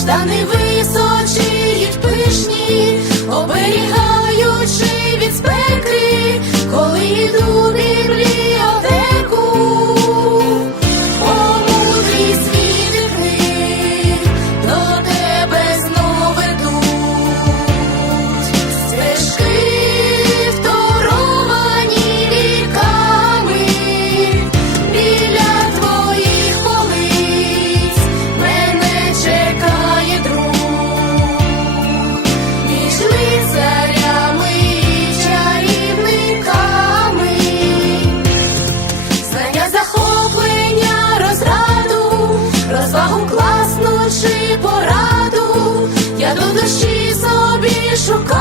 каштани височіють класну